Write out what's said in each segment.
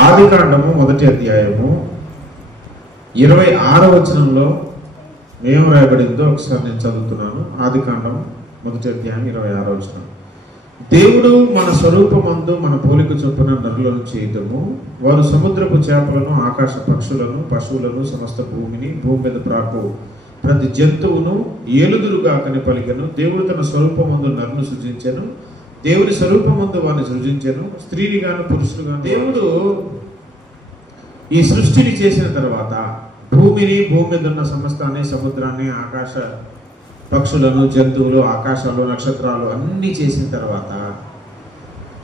ఆదికాండము 1వ అధ్యాయము 26వ వచనంలో ఏం రాయబడిందో ఒకసారి నేను చదువుతున్నాను. ఆదికాండం 1వ అధ్యాయం 26వ వచనం. దేవుడు మన స్వరూపమందు మన పోలిక చొప్పున నరులను చేయటము, వారు సముద్రపు చేపలను, ఆకాశ పక్షులను, పశువులను, సమస్త భూమిని, భూమి మీద ప్రాకు ప్రతి జంతువును ఏలుదురుగాకని పలికెను. దేవుడు తన స్వరూపమందు నరును సృజించెను, దేవుని స్వరూపమందు వారిని సృజించెను, స్త్రీని గాను పురుషులు గాను. దేవుడు ఈ సృష్టిని చేసిన తర్వాత భూమిని, భూమి మీద ఉన్న సమస్తాన్ని, సముద్రాన్ని, ఆకాశ పక్షులను, జంతువులు, ఆకాశాలు, నక్షత్రాలు అన్నీ చేసిన తర్వాత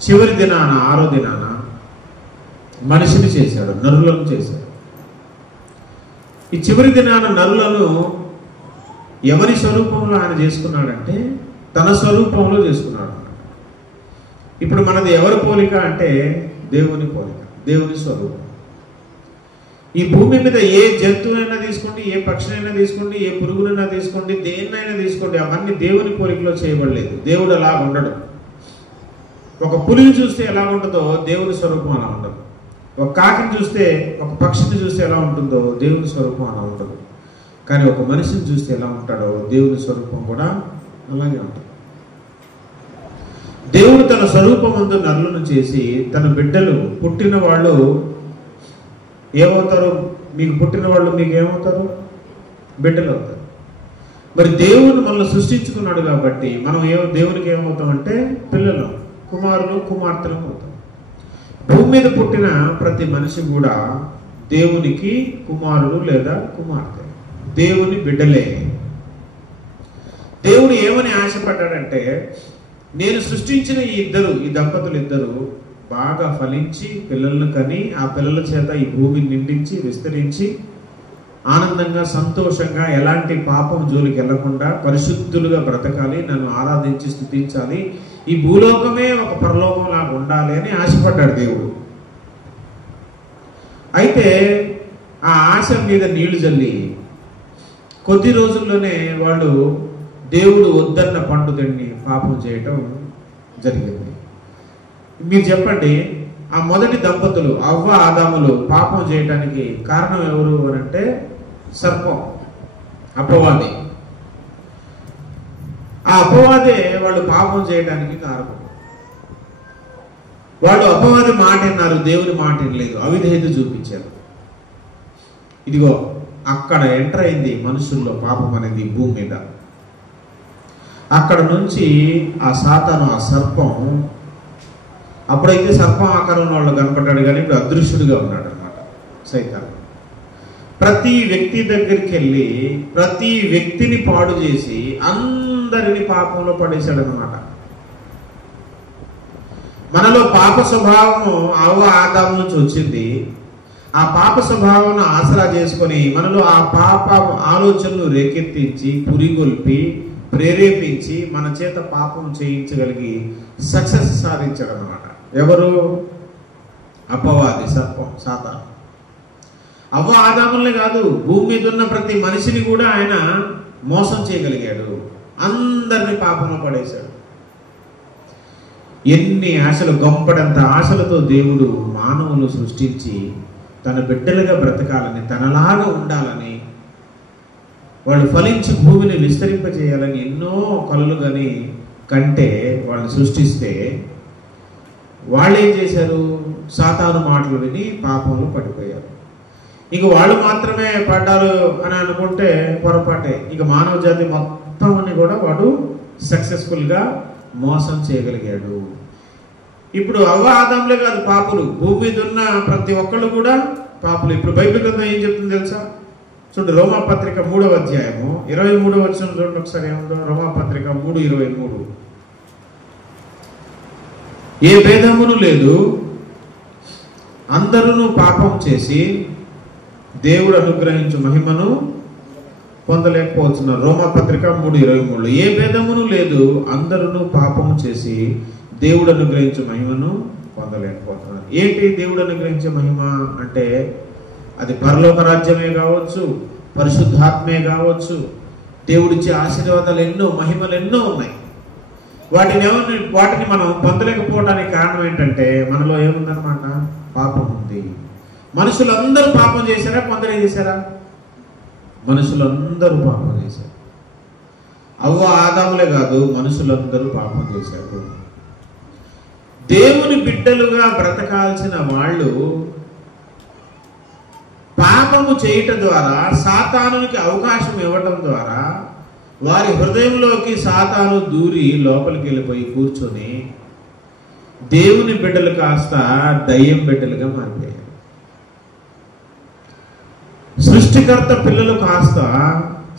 చివరి దినాన 6వ దినాన మనిషిని చేశాడు, నరులను చేశాడు. ఈ చివరి దినాన నరులను ఎవరి స్వరూపంలో ఆయన చేసుకున్నాడంటే తన స్వరూపంలో చేసుకున్నాడు. ఇప్పుడు మనది ఎవరి పోలిక అంటే దేవుని పోలిక, దేవుని స్వరూపం. ఈ భూమి మీద ఏ జంతువునైనా తీసుకోండి, ఏ పక్షినైనా తీసుకోండి, ఏ పురుగునైనా తీసుకోండి, దేన్నైనా తీసుకోండి, అవన్నీ దేవుని పోలికలో చేయబడలేదు. దేవుడు అలా ఉండడు. ఒక పులిని చూస్తే ఎలా ఉంటుందో దేవుని స్వరూపం అలా ఉండదు. ఒక కాకిని చూస్తే, ఒక పక్షిని చూస్తే ఎలా ఉంటుందో దేవుని స్వరూపం అలా ఉండదు. కానీ ఒక మనిషిని చూస్తే ఎలా ఉంటాడో దేవుని స్వరూపం కూడా అలాగే ఉంటుంది. దేవుడు తన స్వరూపమందు నరులను చేసి తన బిడ్డలు పుట్టిన వాళ్ళు ఏమవుతారు? మీకు పుట్టిన వాళ్ళు మీకు ఏమవుతారు? బిడ్డలు అవుతారు. మరి దేవుడు మనల్ని సృష్టించుకున్నాడు కాబట్టి మనం దేవునికి ఏమవుతామంటే పిల్లలు, కుమారులు, కుమార్తెలు అవుతాం. భూమి మీద పుట్టిన ప్రతి మనిషి కూడా దేవునికి కుమారుడు లేదా కుమార్తె, దేవుని బిడ్డలే. దేవుడు ఏమని ఆశపడ్డాడంటే నేను సృష్టించిన ఈ దంపతులు ఇద్దరు బాగా ఫలించి పిల్లలను కని ఆ పిల్లల చేత ఈ భూమిని నిండించి విస్తరించి ఆనందంగా, సంతోషంగా, ఎలాంటి పాపం జోలికి వెళ్లకుండా పరిశుద్ధులుగా బ్రతకాలి, నన్ను ఆరాధించి స్తుతించాలి, ఈ భూలోకమే ఒక పరలోకంలాగా ఉండాలి అని ఆశపడ్డాడు దేవుడు. అయితే ఆ ఆశ మీద నీళ్లు జల్లి కొద్ది రోజుల్లోనే వాళ్ళు దేవుడు వద్దన్న పండు తిని పాపం చేయటం జరిగింది. మీరు చెప్పండి, ఆ మొదటి దంపతులు అవ్వ ఆదాములు పాపం చేయడానికి కారణం ఎవరు అంటే సర్పం, అపవాది. ఆ అపవాదే వాళ్ళు పాపం చేయడానికి కారణం. వాళ్ళు అపవాది మాట విన్నారు, దేవుని మాట వినలేదు, అవిధేయత చూపించారు. ఇదిగో అక్కడ ఎంటర్ అయింది మనుషుల్లో పాపం అనేది భూమి మీద. అక్కడ నుంచి ఆ సాతాను, ఆ సర్పం, అప్పుడైతే సర్పం ఆకారంలో వాళ్ళు కనపడ్డాడు కానీ ఇప్పుడు అదృశ్యుడిగా ఉన్నాడు అనమాట సైతాను. ప్రతి వ్యక్తి దగ్గరికి వెళ్ళి ప్రతి వ్యక్తిని పాడు చేసి అందరినీ పాపంలో పడేశాడు అనమాట. మనలో పాప స్వభావము అవ్వ ఆదాము నుంచి వచ్చింది. ఆ పాప స్వభావం ఆసరా చేసుకొని మనలో ఆ పాప ఆలోచనలు రేకెత్తించి, పురిగొల్పి, ప్రేరేపించి మన చేత పాపం చేయించగలిగి సక్సెస్ సాధించాడు అనమాట. ఎవరు? అపవాది, సర్పం, సాతాను. అవ్వ ఆదాములనే కాదు, భూమి మీద ఉన్న ప్రతి మనిషిని కూడా ఆయన మోసం చేయగలిగాడు, అందరినీ పాపంలో పడేశాడు. ఎన్ని ఆశలు, గొంపడంత ఆశలతో దేవుడు మానవులు సృష్టించి తన బిడ్డలుగా బ్రతకాలని, తనలాగా ఉండాలని, వాళ్ళు ఫలించి భూమిని విస్తరింపజేయాలని ఎన్నో కలలు కానీ కంటే వాళ్ళు సృష్టిస్తే వాళ్ళు ఏం చేశారు? సాతాను మాటలు విని పాపంలో పడిపోయారు. ఇక వాళ్ళు మాత్రమే పడ్డారు అని అనుకుంటే పొరపాటే. ఇక మానవ జాతి మొత్తం కూడా వాడు సక్సెస్ఫుల్గా మోసం చేయగలిగాడు. ఇప్పుడు అవ్వ ఆదాములే కాదు పాపులు, భూమి మీద ఉన్న ప్రతి ఒక్కళ్ళు కూడా పాపులు. ఇప్పుడు బైబిల్ గ్రంథం ఏం చెప్తుంది తెలుసా? చూడండి, రోమాపత్రిక 3వ అధ్యాయము 23వ వచనం చూడండి ఒకసారి. ఏముందో? రోమాపత్రిక 3:23. ఏ భేదమును లేదు, అందరూ పాపం చేసి దేవుడు అనుగ్రహించు మహిమను పొందలేకపోతున్నారు. రోమాపత్రిక 3:23. ఏ భేదమును లేదు, అందరూ పాపము చేసి దేవుడు అనుగ్రహించు మహిమను పొందలేకపోతున్నారు. ఏంటి దేవుడు అనుగ్రహించే మహిమ అంటే? అది పరలోక రాజ్యమే కావచ్చు, పరిశుద్ధాత్మే కావచ్చు, దేవుడిచ్చే ఆశీర్వాదాలు ఎన్నో, మహిమలు ఎన్నో ఉన్నాయి. వాటిని మనం పొందలేకపోవడానికి కారణం ఏంటంటే మనలో ఏముందన్నమాట? పాపం ఉంది. మనుషులందరూ పాపం చేశారా? కొందరే చేశారా? మనుషులందరూ పాపం చేశారు. అవ్వ ఆదాములే కాదు, మనుషులందరూ పాపం చేశారు. దేవుని బిడ్డలుగా బ్రతకాల్సిన వాళ్ళు పాపము చేయటం ద్వారా, సాతానునికి అవకాశం ఇవ్వటం ద్వారా వారి హృదయంలోకి సాతాను దూరి లోపలికి వెళ్ళిపోయి కూర్చొని దేవుని బిడ్డలు కాస్త దయ్యం బిడ్డలుగా మారిపోయారు. సృష్టికర్త పిల్లలు కాస్త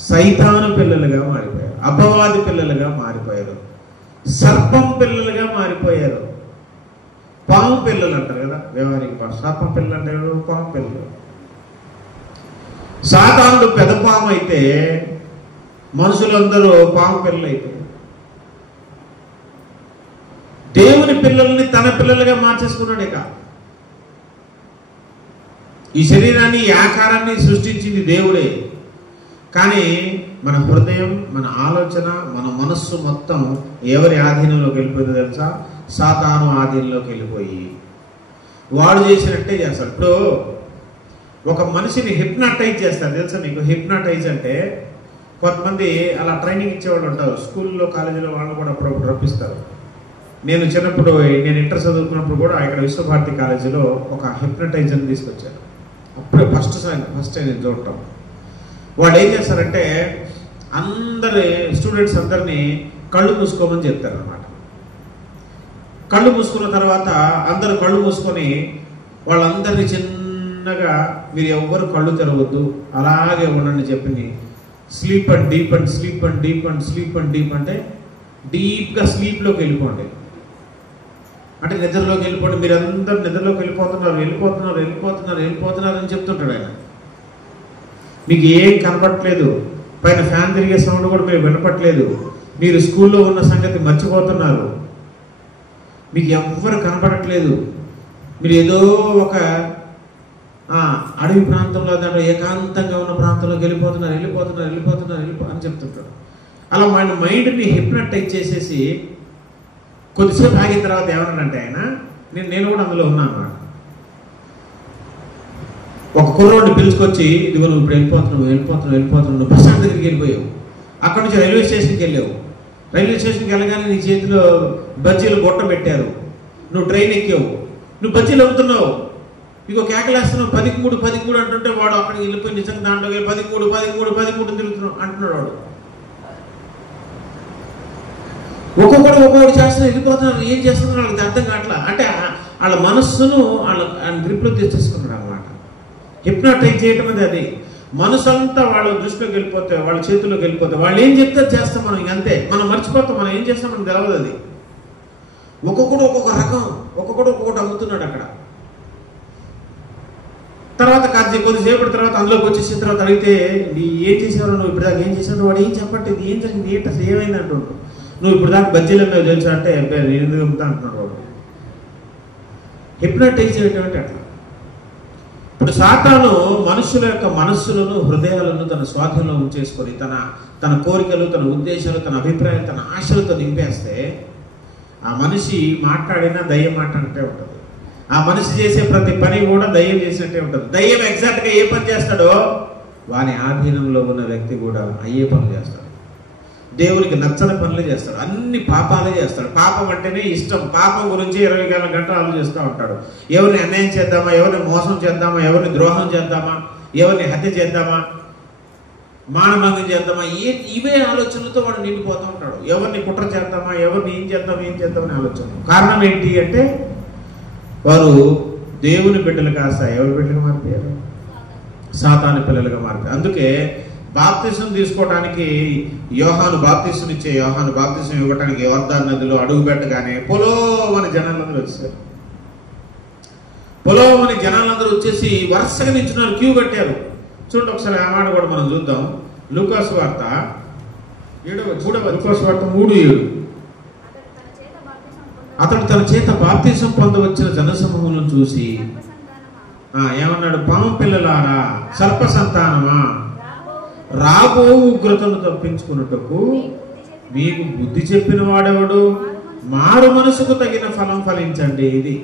సైతాను పిల్లలుగా మారిపోయారు. అపవాది పిల్లలుగా మారిపోయారు. సర్పం పిల్లలుగా మారిపోయారు. పాము పిల్లలు అంటారు కదా వ్యవహారిక భాష. సర్పం పిల్లలు అంటే పాము పిల్లలు. సాతానుడు పెద్ద పాము అయితే మనుషులందరూ పాము పిల్లలు అయిపోయారు. దేవుని పిల్లల్ని తన పిల్లలుగా మార్చేసుకున్నాడు. ఇక ఈ శరీరాన్ని, ఈ ఆకారాన్ని సృష్టించింది దేవుడే. కానీ మన హృదయం, మన ఆలోచన, మన మనస్సు మొత్తం ఎవరి ఆధీనంలోకి వెళ్ళిపోయిందో తెలుసా? సాతాను ఆధీనంలోకి వెళ్ళిపోయి వాడు చేసినట్టే చేస్తాడు. ఇప్పుడు ఒక మనిషిని హిప్నాటైజ్ చేస్తారు తెలుసా మీకు? హిప్నాటైజ్ అంటే కొంతమంది అలా ట్రైనింగ్ ఇచ్చేవాళ్ళు ఉంటారు. స్కూల్లో, కాలేజీలో వాళ్ళు కూడా అప్పుడప్పుడు రప్పిస్తారు. నేను చిన్నప్పుడు, నేను ఇంటర్ చదువుకున్నప్పుడు కూడా ఇక్కడ విశ్వభారతి కాలేజీలో ఒక హిప్నటైజర్ని తీసుకొచ్చారు. అప్పుడే ఫస్ట్ టైం నేను చూడటం. వాడు ఏం చేస్తారంటే అందరి స్టూడెంట్స్ అందరినీ కళ్ళు మూసుకోమని చెప్తారు అన్నమాట. కళ్ళు మూసుకున్న తర్వాత అందరు కళ్ళు మూసుకొని వాళ్ళందరినీ చిన్నగా మీరు ఎవ్వరు కళ్ళు తెరవద్దు, అలాగే ఉండండి చెప్పి sleep and deep and sleep and deep and sleep and deep అంటే డీప్గా స్లీప్లోకి వెళ్ళిపోండి. అంటే నిద్రలోకి వెళ్ళిపోండి. మీరు అందరు నిద్రలోకి వెళ్ళిపోతున్నారు అని చెప్తుంటాడు ఆయన. మీకు ఏం కనపట్లేదు, పైన ఫ్యాన్ తిరిగే సౌండ్ కూడా మీరు వినపట్లేదు, మీరు స్కూల్లో ఉన్న సంగతి మర్చిపోతున్నారు, మీకు ఎవ్వరు కనపడట్లేదు, మీరు ఏదో ఒక అడవి ప్రాంతంలో, దాంట్లో ఏకాంతంగా ఉన్న ప్రాంతంలోకి వెళ్ళిపోతున్నారు అని చెప్తుంటాడు. అలా మన మైండ్ని హిప్నటైజ్ చేసేసి కొద్దిసేపు ఆగిన తర్వాత ఏమన్నాడంటే ఆయన, నేను కూడా అందులో ఉన్నా అన్నమాట. ఒక కుర్రోడిని పిలుచుకొచ్చి, ఇదిగో నువ్వు ఇప్పుడు వెళ్ళిపోతున్నావు, నువ్వు బస్ స్టాండ్ దగ్గరికి వెళ్ళిపోయావు, అక్కడి నుంచి రైల్వే స్టేషన్కి వెళ్ళావు, రైల్వే స్టేషన్కి వెళ్ళగానే నీ చేతిలో బజ్జీలు గొట్ట పెట్టారు, నువ్వు ట్రైన్ ఎక్కావు, నువ్వు బజ్జీలు అమ్ముతున్నావు, ఇగో కేకలేస్తున్నావు, 13 అంటుంటే వాడు అక్కడికి వెళ్ళిపోయి నిజంగా దాంట్లో 13 తిరుగుతున్నావు అంటున్నాడు వాడు. ఒక్కొక్కటి చేస్తున్నారు, వెళ్ళిపోతున్నారు, ఏం చేస్తున్నారు వాళ్ళకి అర్థం కావట్లా. అంటే వాళ్ళ మనస్సును వాళ్ళ గ్రిప్లో తెచ్చేసుకున్నాడు అన్నమాట. హిప్నాటైజ్ చేయటం అనేది అది. మనసు అంతా వాళ్ళ దృష్టిలోకి వెళ్ళిపోతే, వాళ్ళ చేతుల్లోకి వెళ్ళిపోతే, వాళ్ళు ఏం చెప్తే చేస్తాం మనం. ఇంకంతే, మనం మర్చిపోతాం మనం ఏం చేస్తాం మనకు తెలవదు. అది ఒక్కొక్కడు ఒక్కొక్క రకం, ఒక్కొక్కటి అమ్ముతున్నాడు అక్కడ. తర్వాత కొద్దిసేపటి తర్వాత అందులోకి వచ్చేసిన తర్వాత అడిగితే, ఏం చేసేవారు నువ్వు ఇప్పుడు దాకా, ఏం చేసావు, వాడు ఏం చెప్పట్లేదు, ఏం జరిగింది, ఏంటి అసలు ఏమైంది అంటుండ్రు. నువ్వు ఇప్పుడు దాకా బజ్జీలు అమ్మేవి తెలుసా అంటే, నేను ఎందుకు అమ్ముతా అంటున్నాడు వాడు. హిప్నటైజ్ చేయటం అంటే అట్లా. ఇప్పుడు సాతాను మనుషుల యొక్క మనస్సులను, హృదయాలను తన స్వాధీనంలో ఉంచేసుకొని తన కోరికలు, తన ఉద్దేశాలు, తన అభిప్రాయాలు, తన ఆశలతో నింపేస్తే ఆ మనిషి మాట్లాడినా దయ్యం మాట్లాడినట్టే ఉంటుంది. ఆ మనిషి చేసే ప్రతి పని కూడా దయ్యం చేసినట్టే ఉంటుంది. దయ్యం ఎగ్జాక్ట్గా ఏ పని చేస్తాడో వాని ఆధీనంలో ఉన్న వ్యక్తి కూడా అయ్యే పనులు చేస్తాడు. దేవునికి నచ్చని పనులు చేస్తాడు, అన్ని పాపాలే చేస్తాడు. పాపం అంటేనే ఇష్టం. పాపం గురించి 24 గంటలు ఆలోచిస్తూ ఉంటాడు. ఎవరిని అన్యాయం చేద్దామా, ఎవరిని మోసం చేద్దామా, ఎవరిని ద్రోహం చేద్దామా, ఎవరిని హత్య చేద్దామా, మానభంగం చేద్దామా, ఇవే ఆలోచనలతో వాడు నిండిపోతూ ఉంటాడు. ఎవరిని కుట్ర చేద్దామా, ఎవరిని ఏం చేద్దామని ఆలోచన. కారణం ఏంటి అంటే వారు దేవుని బిడ్డలు కాస్త ఎవరి బిడ్డలుగా మారిపోయారు? సాతాను పిల్లలుగా మారిపోయారు. అందుకే బాప్తిసం తీసుకోవడానికి యోహాను బాప్తిసం ఇవ్వడానికి యోర్దాను నదిలో అడుగు పెట్టగానే పొలోమని జనాలందరూ వచ్చారు. పొలోమని జనాలందరూ వచ్చేసి వరుసగా నిల్చున్నారు, క్యూ కట్టారు. చూడండి ఒకసారి ఆ మాట కూడా మనం చూద్దాం. లూకాసు వార్త 3:7. అతడు తన చేత బాప్తిసం పొందవచ్చిన జనసమూహం చూసి ఏమన్నాడు? పాము పిల్లలారా, సర్ప సంతానమా, రాబో ఉగ్రతను తప్పించుకున్నట్టుకు మీకు బుద్ధి చెప్పిన వాడెవడు? మారు మనసుకు తగిన ఫలం ఫలించండి. ఇది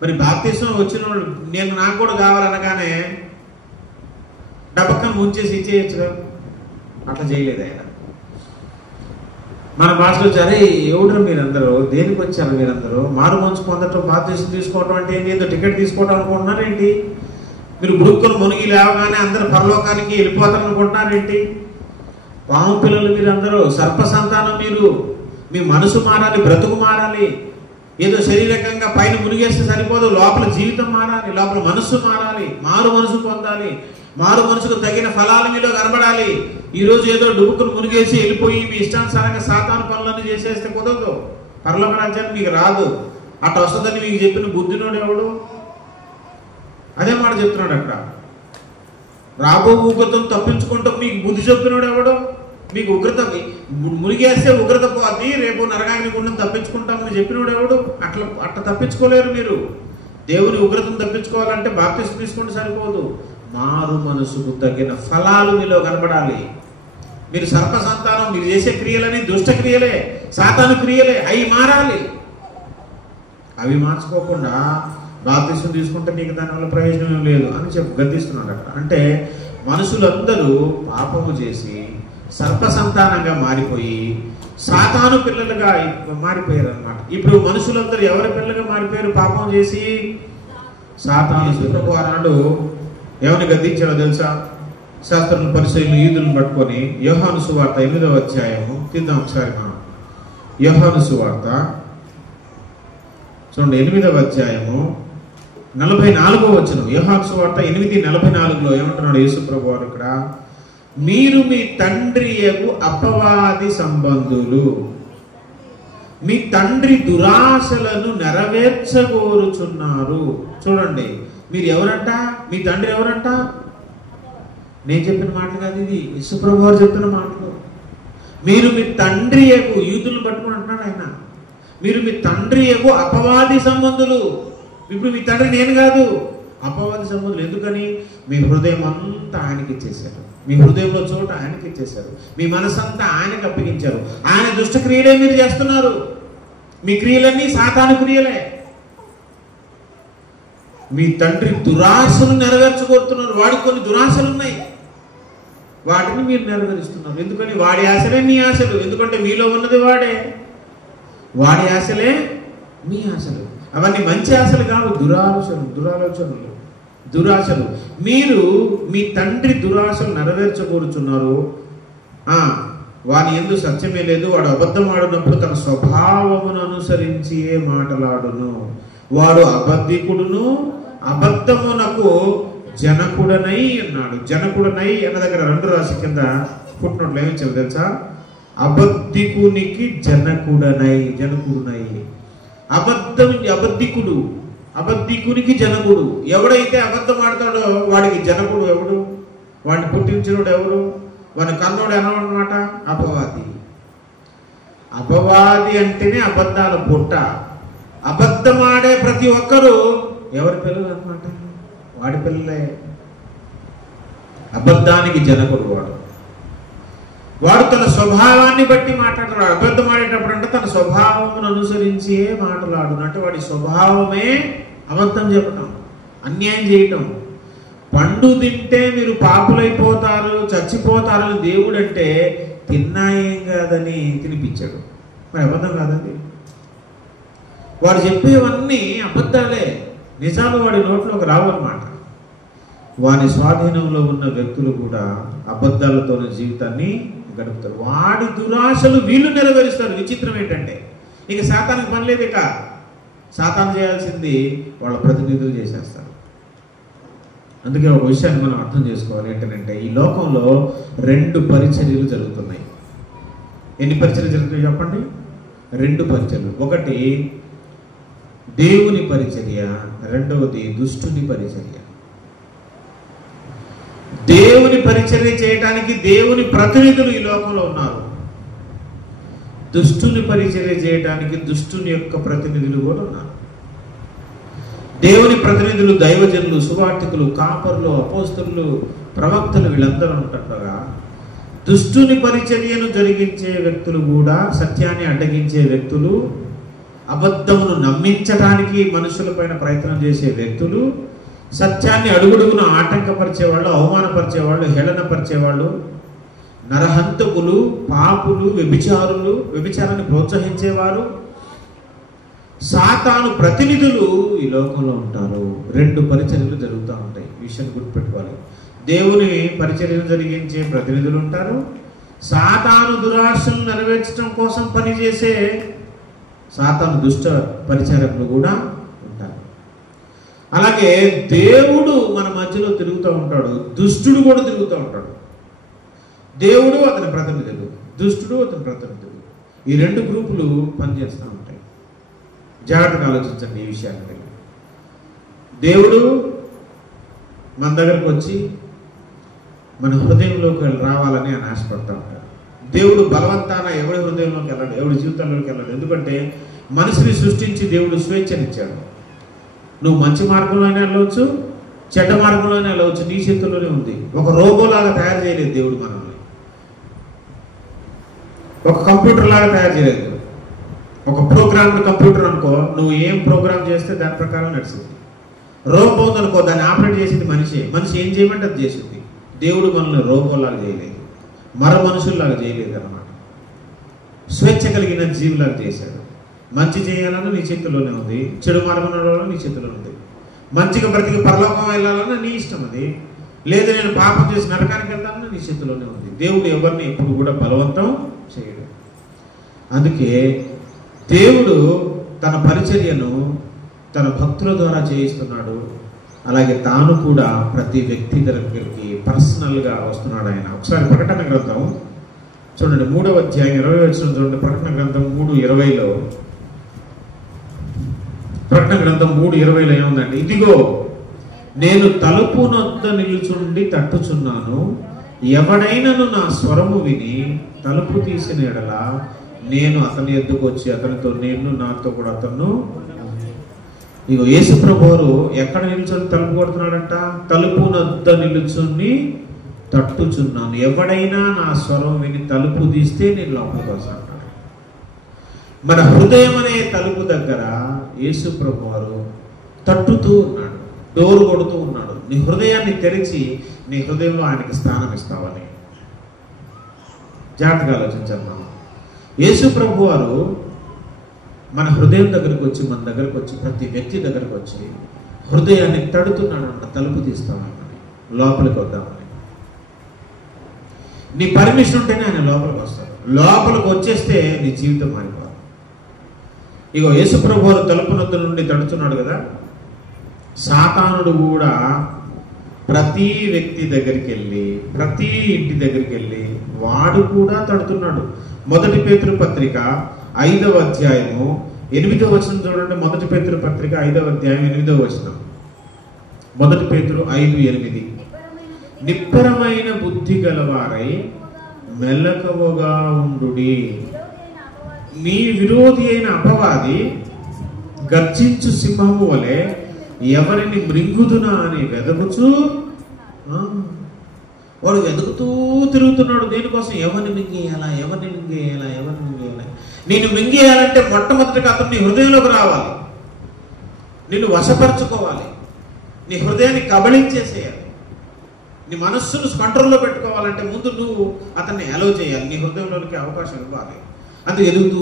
మరి బాప్తిస్మం వచ్చిన వాళ్ళు నాకు కూడా కావాలనగానే డబ్బక్కన ముంచేసి ఇచ్చేయచ్చుగా. అట్లా చేయలేదు ఆయన. మన భాషలో వచ్చారే, ఎవరు మీరందరూ, దేనికి వచ్చారు మీరందరూ? మారు మనసు పొందటం, బాప్తిస్మం తీసుకోవటం అంటే ఏంటి? ఏదో టికెట్ తీసుకోవడం అనుకుంటున్నారేంటి? మీరు బుడుక్కులు మునిగి లేవగానే అందరు పరలోకానికి వెళ్ళిపోతారు అనుకుంటున్నారేంటి? పాము పిల్లలు మీరందరూ, సర్ప సంతానం మీరు. మీ మనసు మారాలి, బ్రతుకు మారాలి. ఏదో శరీరకంగా పైన మునిగేస్తే సరిపోదు, లోపల జీవితం మారాలి, లోపల మనస్సు మారాలి, మారు మనసు పొందాలి. మారు మనసుకు తగిన ఫలాలు మీలో కనబడాలి. ఈరోజు ఏదో డుబుకులు మునిగేసి వెళ్ళిపోయి మీ ఇష్టానుసారంగా సాతాను పనులన్నీ చేసేస్తే కుదరదు. పరలోక రాజ్యాన్ని మీకు రాదు. అట్లా వస్తుందని మీకు చెప్పిన బుద్ధినోడు ఎవడు? అదే మాట చెప్తున్నాడు అక్కడ. రాబో ఉగ్రతను తప్పించుకుంటూ మీకు బుద్ధి చెప్పినోడు ఎవడు? మీకు ఉగ్రత మునిగేస్తే ఉగ్రత పోద్ది, రేపు నరకాగ్ని గుండం తప్పించుకుంటామని చెప్పినోడు ఎవడు? అట్లా తప్పించుకోలేరు మీరు. దేవుని ఉగ్రతను తప్పించుకోవాలంటే బాప్తిస్మం తీసుకుంటే సరిపోదు. మారు మనసుకు తగిన ఫలాలు మీలో కనబడాలి. మీరు సర్ప సంతానం, మీరు చేసే క్రియలని దుష్ట క్రియలే, సాతాను క్రియలే, అవి మారాలి. అవి మార్చుకోకుండా బాప్తిస్మం తీసుకుంటే నీకు దానివల్ల ప్రయోజనం లేదు అని గద్దిస్తున్నాడు అక్కడ. అంటే మనుషులందరూ పాపము చేసి సర్ప సంతానంగా మారిపోయి సాతాను పిల్లలుగా మారిపోయారు అన్నమాట. ఇప్పుడు మనుషులందరూ ఎవరి పిల్లలుగా మారిపోయారు? పాపం చేసి సాతాను పిల్లలు. అన్నాడు ఎవరిని గద్దించాడో తెలుసా? శాస్త్రులను, పరిచయులను, యూదులను పట్టుకొని యోహాను సువార్త 8వ అధ్యాయము తిందాం ఒకసారి. మనం యోహాను సువార్త చూడండి, 8వ అధ్యాయము 44వ వచనం. యోహాను సువార్త 8:44లో ఏమంటున్నాడు యేసు ప్రభు వారు ఇక్కడ? మీరు మీ తండ్రి యగు అపవాది సంబంధులు, మీ తండ్రి దురాశలను నెరవేర్చగోరుచున్నారు. చూడండి, మీరు ఎవరంట? మీ తండ్రి ఎవరంట? నేను చెప్పిన మాటలు కాదు, ఇది యేసుప్రభు వారు చెప్తున్న మాటలు. మీరు మీ తండ్రి యగు, యూదులను పట్టుకుని అంటున్నాడు ఆయన, మీరు మీ తండ్రి యగు అపవాది సంబంధులు. ఇప్పుడు మీ తండ్రి నేను కాదు, అపవాది సంబంధులు. ఎందుకని? మీ హృదయం అంతా ఆయనకి ఇచ్చేశారు. మీ హృదయంలో చోట ఆయనకి ఇచ్చేశారు. మీ మనసంతా ఆయనకి అప్పగించారు. ఆయన దుష్ట క్రియలే మీరు చేస్తున్నారు. మీ క్రియలన్నీ సాతాను క్రియలే. మీ తండ్రి దురాశలు నెరవేర్చగోరుతున్నారు. వాడికి కొన్ని దురాశలు ఉన్నాయి, వాటిని మీరు నెరవేరుస్తున్నారు. ఎందుకని? వాడి ఆశలే మీ ఆశలు. ఎందుకంటే మీలో ఉన్నది వాడే. వాడి ఆశలే మీ ఆశలు. అవన్నీ మంచి ఆశలు కావు, దురాలోచనలు. మీరు మీ తండ్రి దురాశలు నెరవేర్చగోరుచున్నారు. వాని యందు సత్యమే లేదు. వాడు అబద్ధం ఆడినప్పుడు తన స్వభావమును అనుసరించి మాటలాడును. వాడు అబద్ధికుడును, అబద్ధమునకు జనకుడనై అన్నాడు. జనకుడనై అన్న దగ్గర 2 రాశి కింద పుట్టినట్లు ఏమించాలి తెలుసా? అబద్ధికునికి జనకుడనై. అబద్ధికునికి జనకుడు. ఎవడైతే అబద్ధం ఆడతాడో వాడికి జనకుడు ఎవడు? వాడిని పుట్టించినోడు ఎవడు? వాడిని కన్నోడు అనమాట అపవాది. అపవాది అంటేనే అబద్ధాల పుట్ట. అబద్ధమాడే ప్రతి ఒక్కరూ ఎవరి పిల్లలు అనమాట? వాడి పిల్లలే. అబద్ధానికి జనకుడు వాడు తన స్వభావాన్ని బట్టి మాట్లాడతాడు. అబద్ధం ఆడేటప్పుడు అంటే తన స్వభావమును అనుసరించే మాట్లాడు. అంటే వాడి స్వభావమే అబద్ధం చెప్పటం, అన్యాయం చేయటం. పండు తింటే మీరు పాపులైపోతారు, చచ్చిపోతారని దేవుడు అంటే తిన్నా ఏం కాదని తినిపించాడు. మరి అబద్ధం కాదండి? వాడు చెప్పేవన్నీ అబద్ధాలే, నిజాలు వాడి నోట్లోకి రావన్నమాట. వాని స్వాధీనంలో ఉన్న వ్యక్తులు కూడా అబద్ధాలతోనే జీవితాన్ని గడుపుతారు. వాడి దురాశలు వీళ్ళు నెరవేరుస్తారు. విచిత్రం ఏంటంటే ఇక సాతానికి పని లేదు. ఇక సాతాను చేయాల్సింది వాళ్ళ ప్రతినిధులు చేసేస్తారు. అందుకే ఒక విషయాన్ని మనం అర్థం చేసుకోవాలి. ఏంటంటే ఈ లోకంలో 2 పరిచర్యలు జరుగుతున్నాయి. ఎన్ని పరిచర్యలు జరుగుతాయి చెప్పండి? 2 పరిచర్యలు. ఒకటి దేవుని పరిచర్య, రెండవది దుష్టుని పరిచర్య. దేవుని పరిచర్య చేయడానికి దేవుని ప్రతినిధులు ఈ లోకంలో ఉన్నారు. దుష్టుని పరిచర్య చేయడానికి దుష్టుని యొక్క ప్రతినిధులు కూడా ఉన్నారు. దేవుని ప్రతినిధులు దైవజనులు, సువార్తికులు, కాపరులు, అపోస్తలులు, ప్రవక్తలు వీళ్ళందరూ ఉంటుండగా దుష్టుని పరిచర్యను జరిగించే వ్యక్తులు కూడా, సత్యాన్ని అడ్డగించే వ్యక్తులు, అబద్ధమును నమ్మించడానికి మనుషులపైన ప్రయత్నం చేసే వ్యక్తులు, సత్యాన్ని అడుగుడుగును ఆటంకపరిచేవాళ్ళు, అవమానపరిచేవాళ్ళు, హేళనపరిచేవాళ్ళు, నరహంతకులు, పాపులు, వ్యభిచారాన్ని ప్రోత్సహించేవారు, సాతాను ప్రతినిధులు ఈ లోకంలో ఉంటారు. రెండు పరిచర్యలు జరుగుతూ ఉంటాయి. ఈ విషయాన్ని గుర్తుపెట్టుకోవాలి. దేవుని పరిచర్యను జరిగించే ప్రతినిధులు ఉంటారు, సాతాను దురాశను నెరవేర్చడం కోసం పనిచేసే సాతాను దుష్ట పరిచారకులు కూడా ఉంటారు. అలాగే దేవుడు మన మధ్యలో తిరుగుతూ ఉంటాడు, దుష్టుడు కూడా తిరుగుతూ ఉంటాడు. దేవుడు అతని ప్రతినిధులు, దుష్టుడు అతని ప్రతినిధులు. ఈ రెండు గ్రూపులు పనిచేస్తూ ఉంటాయి. జాగ్రత్తగా ఆలోచించండి ఈ విషయాన్ని. దేవుడు మన దగ్గరకు వచ్చి మన హృదయంలోకి రావాలని ఆయన ఆశపడతా ఉంటాడు. దేవుడు బలవంతాన ఎవరి హృదయంలోకి వెళ్ళాడు, ఎవరి జీవితంలోకి వెళ్ళాడు. ఎందుకంటే మనిషిని సృష్టించి దేవుడు స్వేచ్ఛనిచ్చాడు. నువ్వు మంచి మార్గంలోనే వెళ్ళవచ్చు, చెడ్డ మార్గంలోనే వెళ్ళవచ్చు, నీ చేతుల్లోనే ఉంది. ఒక రోబోలాగా తయారు చేయలేదు దేవుడు మనల్ని, ఒక కంప్యూటర్ లాగా తయారు చేయలేదు. ఒక ప్రోగ్రామ్డ్ కంప్యూటర్ అనుకో, నువ్వు ఏం ప్రోగ్రామ్ చేస్తే దాని ప్రకారం నడిచింది. రోబో ఉందనుకో, దాన్ని ఆపరేట్ చేసింది మనిషి. మనిషి ఏం చేయమంటే అది చేసింది. దేవుడు మనల్ని రోబోలాగా చేయలేదు, మరో మనుషుల్లాగా చేయలేదు అన్నమాట. స్వేచ్ఛ కలిగిన జీవులాగా చేశాడు. మంచి చేయాలన్నా నీ చేతుల్లోనే ఉంది, చెడు మార్గంలో నీ చేతుల్లో ఉంది. మంచిగా బ్రతికి పరలోకం వెళ్ళాలన్నా నీ ఇష్టం అది, లేదు నేను పాపం చేసి నరకానికి వెళ్తానన్నా నీ చేతుల్లోనే ఉంది. దేవుడు ఎవరిని ఎప్పుడు కూడా బలవంతం చేయడు. అందుకే దేవుడు తన పరిచర్యను తన భక్తుల ద్వారా చేయిస్తున్నాడు. అలాగే తాను కూడా ప్రతి వ్యక్తి దగ్గరికి పర్సనల్గా వస్తున్నాడు ఆయన. ఒకసారి ప్రకటన గ్రంథం చూడండి, 3వ అధ్యాయం 20 వచనం చూడండి. ప్రకటన గ్రంథం 3:20లో, ప్రకటన గ్రంథం 3:20లో ఏముందండి? ఇదిగో నేను తలుపు నొద్ద నిలుచుండి తట్టుచున్నాను, ఎవడైనను నా స్వరము విని తలుపు తీసిన ఎడల నేను అతని ఎద్దుకు వచ్చి అతనితో, నేను నాతో కూడా అతను. ఇగో యేసు ప్రభువారు ఎక్కడ నిలుచుని తలుపు కొడుతున్నాడంట? తలుపు నొద్ద నిలుచుని తట్టుచున్నాను, ఎవడైనా నా స్వరం విని తలుపు తీస్తే నేను లోపలికి వస్తాను. మన హృదయం అనే తలుపు దగ్గర యేసు ప్రభువారు తట్టుతూ ఉన్నాడు, డోరు కొడుతూ ఉన్నాడు. నీ హృదయాన్ని తెరిచి నీ హృదయంలో ఆయనకి స్థానం ఇస్తావని. జాగ్రత్తగా ఆలోచించాను. యేసు ప్రభువారు మన హృదయం దగ్గరకు వచ్చి, మన దగ్గరకు వచ్చి, ప్రతి వ్యక్తి దగ్గరకు వచ్చి హృదయాన్ని తడుతున్నాడు అంట. తలుపు తీస్తామని, లోపలికి వద్దామని. నీ పర్మిషన్ ఉంటేనే ఆయన లోపలికి వస్తాడు. లోపలికి వచ్చేస్తే నీ జీవితం మారిపోదు. ఇగో యేసు ప్రభువారు తలుపు నొద్ద నుండి తడుతున్నాడు కదా. సాతానుడు కూడా ప్రతి వ్యక్తి దగ్గరికి వెళ్ళి, ప్రతి ఇంటి దగ్గరికి వెళ్ళి వాడు కూడా తడుతున్నాడు. 1 పేతురు పత్రిక 5వ అధ్యాయము 8వ వచనం చూడండి. 1 పేతురు పత్రిక 5వ అధ్యాయం 8వ వచనం. 1 పేతురు 5:8. నిబ్బరమైన బుద్ధి గలవారై మెలకువగా ఉండుడి, మీ విరోధి అయిన అపవాది గర్జించు సింహము వలె ఎవరిని మృంగుదునా అని వెదకుచూ, వాడు వెతుకుతూ తిరుగుతున్నాడు. దేనికోసం? ఎవరిని మింగేయాలా, ఎవరిని మింగేయాలా, ఎవరిని మింగేయాలా. నేను మింగేయాలంటే మొట్టమొదటిగా అతను నీ హృదయంలోకి రావాలి, నిన్ను వశపరచుకోవాలి, నీ హృదయాన్ని కబళించేసేయాలి. నీ మనస్సును కంట్రోల్లో పెట్టుకోవాలంటే ముందు నువ్వు అతన్ని అలౌ చేయాలి, నీ హృదయంలోనికి అవకాశం ఇవ్వాలి. అది ఎదుగుతూ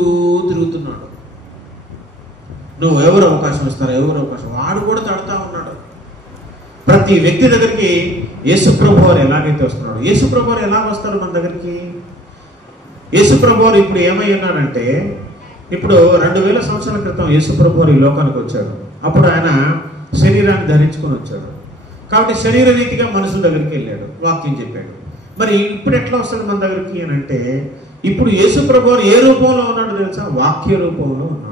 తిరుగుతున్నాడు. నువ్వు ఎవరు అవకాశం ఇస్తారో, ఎవరు అవకాశం, వాడు కూడా తడుతూ ఉన్నాడు. ప్రతి వ్యక్తి దగ్గరికి యేసు ప్రభువారు ఎలాగైతే వస్తున్నాడు, యేసు ప్రభువారు ఎలా వస్తారు మన దగ్గరికి? యేసు ప్రభువారు ఇప్పుడు ఏమై ఉన్నాడంటే, ఇప్పుడు 2000 సంవత్సరాల క్రితం యేసు ప్రభువారు ఈ లోకానికి వచ్చాడు. అప్పుడు ఆయన శరీరాన్ని ధరించుకొని వచ్చాడు. కాబట్టి శరీర రీతిగా మనుషుల దగ్గరికి వెళ్ళాడు, వాక్యం చెప్పాడు. మరి ఇప్పుడు ఎట్లా వస్తాడు మన దగ్గరికి అని అంటే, ఇప్పుడు యేసు ప్రభువారు ఏ రూపంలో ఉన్నాడు తెలుసా? వాక్య రూపంలో ఉన్నాడు.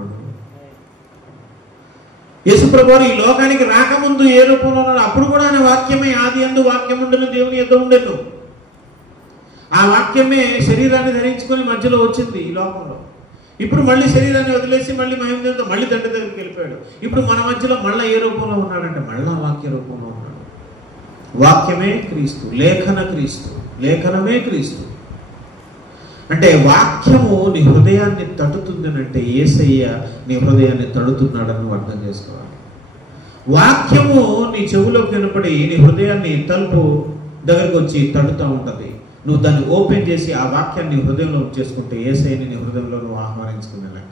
యేసు ప్రభువారు ఈ లోకానికి రాకముందు ఏ రూపంలో ఉన్నాడు? అప్పుడు కూడా ఆయన వాక్యమే. ఆది యందు వాక్యముండెను, దేవుని యొద్ద ఉండెను. ఆ వాక్యమే శరీరాన్ని ధరించుకొని మధ్యలో వచ్చింది ఈ లోకంలో. ఇప్పుడు మళ్ళీ శరీరాన్ని వదిలేసి మళ్ళీ మహిమతో మళ్ళీ తండ్రి దగ్గరికి వెళ్ళిపోయాడు. ఇప్పుడు మన మధ్యలో మళ్ళీ ఏ రూపంలో ఉన్నాడంటే, మళ్ళా వాక్య రూపంలో ఉన్నాడు. వాక్యమే క్రీస్తు, లేఖన క్రీస్తు, లేఖనమే క్రీస్తు. అంటే వాక్యము నీ హృదయాన్ని తడుతుంది అంటే యేసయ్య నీ హృదయాన్ని తడుతున్నాడని నువ్వు అర్థం చేసుకోవాలి. వాక్యము నీ చెవులోకి వినపడి నీ హృదయాన్ని తలుపు దగ్గరకు వచ్చి తడుతూ ఉంటుంది. నువ్వు దాన్ని ఓపెన్ చేసి ఆ వాక్యాన్ని హృదయంలో చేసుకుంటే యేసయ్యని నీ హృదయంలో నువ్వు ఆహ్వానించుకునేలా.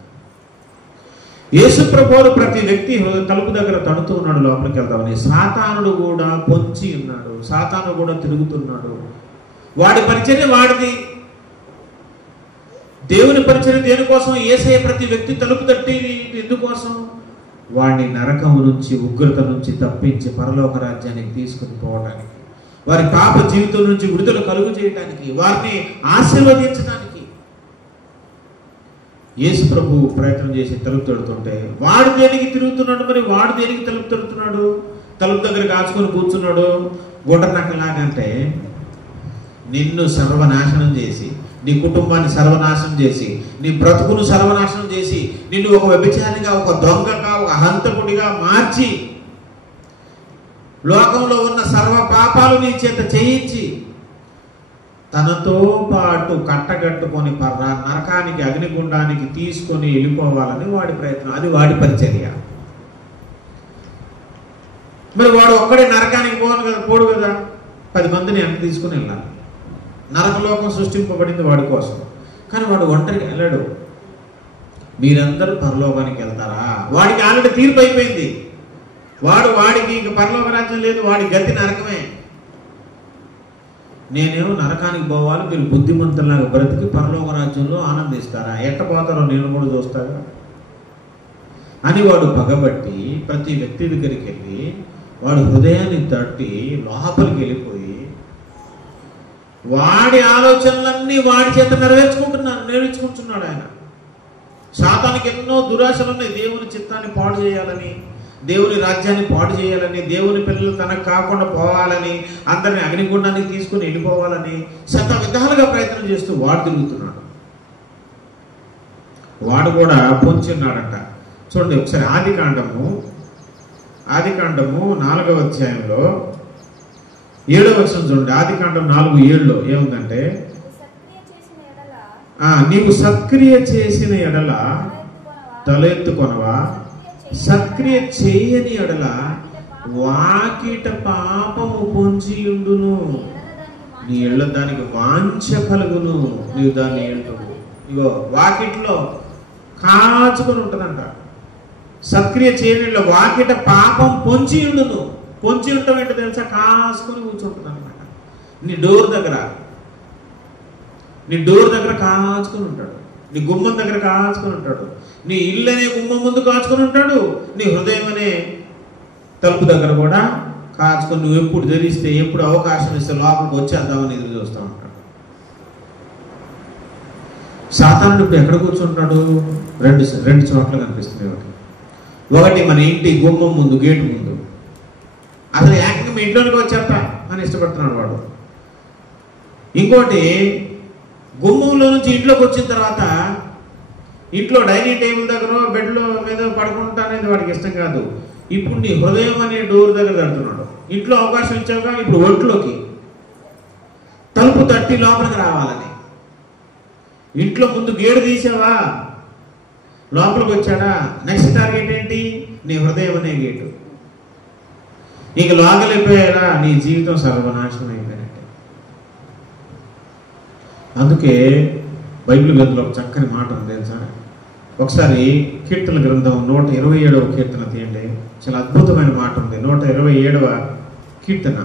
యేసు ప్రభువు ప్రతి వ్యక్తి తలుపు దగ్గర తడుతూ ఉన్నాడు లోపలికి వెళ్దామని. సాతానుడు కూడా పొంచి ఉన్నాడు, సాతాను కూడా తిరుగుతున్నాడు. వాడి పరిచర్య వాడిది, దేవుని పరిచర్య దేనికోసం? యేసయ్య ప్రతి వ్యక్తి తలుపు తట్టి ఎందుకోసం? వాడిని నరకం నుంచి, ఉగ్రత నుంచి తప్పించి పరలోక రాజ్యానికి తీసుకుని పోవడానికి, వారి పాప జీవితం నుంచి విడుదల కలుగు చేయడానికి, వారిని ఆశీర్వదించడానికి యేసు ప్రభు ప్రయత్నం చేసి తలుపు తడుతుంటే వాడు దేనికి తిరుగుతున్నాడు? మరి వాడు దేనికి తలుపు తడుతున్నాడు? తలుపు దగ్గర కాచుకొని కూర్చున్నాడు గుంటనక్కలాగంటే నిన్ను సర్వనాశనం చేసి, నీ కుటుంబాన్ని సర్వనాశనం చేసి, నీ బ్రతుకును సర్వనాశనం చేసి, నిన్ను ఒక వ్యభిచారిగా, ఒక దొంగగా, ఒక హంతకుడిగా మార్చి లోకంలో ఉన్న సర్వ పాపాలు నీ చేత చేయించి తనతో పాటు కట్టగట్టుకొని నరకానికి, అగ్నిగుండానికి తీసుకొని వెళ్ళిపోవాలని వాడి ప్రయత్నం. అది వాడి పరిచర్య. మరి వాడు ఒక్కడే నరకానికి పోడు కదా, 10 మందిని వెంట తీసుకుని వెళ్ళాలి. నరకలోకం సృష్టింపబడింది వాడి కోసం. కానీ వాడు ఒంటరికి వెళ్ళాడు. మీరందరూ పరలోకానికి వెళ్తారా? వాడికి ఆల్రెడీ తీర్పు అయిపోయింది. వాడికి ఇంక పరలోక రాజ్యం లేదు, వాడి గతి నరకమే. నేనేమో నరకానికి పోవాలి, మీరు బుద్ధిమంతులాగా బ్రతికి పరలోక రాజ్యంలో ఆనందిస్తారా? ఎట్ట పోతారో నేను కూడా చూస్తాగా అని వాడు పగబట్టి ప్రతి వ్యక్తి దగ్గరికి వెళ్ళి వాడు హృదయాన్ని తట్టి లోపలికి వెళ్ళిపోయి వాడి ఆలోచనలన్నీ వాడి చేత నెరవేర్చుకుంటున్నాడు ఆయన. సాతానికి ఎన్నో దురాశలు ఉన్నాయి. దేవుని చిత్తాన్ని పాడు చేయాలని, దేవుని రాజ్యాన్ని పాడు చేయాలని, దేవుని పిల్లలు తనకు కాకుండా పోవాలని, అందరిని అగ్నిగుండానికి తీసుకుని వెళ్ళిపోవాలని శత విధాలుగా ప్రయత్నం చేస్తూ వాడు తిరుగుతున్నాడు. వాడు కూడా పొంచున్నాడంట. చూడండి ఒకసారి ఆదికాండము 4వ అధ్యాయంలో 7వ వచనం చూడండి. ఆదికాండం 4:7 ఏముందంటే, నీవు సత్క్రియ చేసిన ఎడల తలెత్తుకొనవా, సత్క్రియ చేయని ఎడల వాకిట పాపము పొంచియుండును, నీ ఎళ్ళ దానికి వాంఛ కలుగును, నీవు దాన్ని ఏంటవు. ఇగో వాకిట్లో కాచుకొని ఉంటుందంట. సత్క్రియ చేయని వాకిట పాపం పొంచియుండును. పొంచి ఉండటం ఏంటో తెలుసా? కాసుకొని కూర్చుంటుంది అనమాట. నీ డోర్ దగ్గర కాచుకొని ఉంటాడు, నీ గుమ్మం దగ్గర కాచుకొని ఉంటాడు, నీ ఇల్లు అనే గుమ్మం ముందు కాచుకొని ఉంటాడు, నీ హృదయం అనే తలుపు దగ్గర కూడా కాచుకొని నువ్వు ఎప్పుడు తెరిస్తే, ఎప్పుడు అవకాశం ఇస్తే లోపలికి వచ్చేద్దామని ఎదురు చూస్తూ ఉంటాడు. సాతానుడు ఇప్పుడు ఎక్కడ కూర్చుంటాడు? రెండు చోట్ల కనిపిస్తున్నాయి. ఒకటి మన ఇంటి గుమ్మం ముందు, గేటు ముందు. అసలు ఏకంగా మీ ఇంట్లోకి వచ్చేస్తా అని ఇష్టపడుతున్నాడు వాడు. ఇంకోటి గుమ్మంలో నుంచి ఇంట్లోకి వచ్చిన తర్వాత ఇంట్లో డైనింగ్ టేబుల్ దగ్గర, బెడ్లో మీద పడుకుంటా అనేది వాడికి ఇష్టం కాదు. ఇప్పుడు నీ హృదయం అనే డోర్ దగ్గర తడుతున్నాడు. ఇంట్లో అవకాశం ఇచ్చాక ఇప్పుడు ఒంట్లోకి తలుపు తట్టి లోపలికి రావాలని. ఇంట్లో ముందు గేడు తీసావా, లోపలికి వచ్చాడా, నెక్స్ట్ టార్గెట్ ఏంటి? నీ హృదయం అనే గేటు. ఇక లోగలిపోయారా, నీ జీవితం సర్వనాశనం అయిపోయినట్టే. అందుకే బైబిల్ గ్రంథంలో ఒక చక్కని మాట ఉంది తెలుసా? ఒకసారి కీర్తన గ్రంథం 127వ కీర్తన తీయండి. చాలా అద్భుతమైన మాట ఉంది. 127వ కీర్తన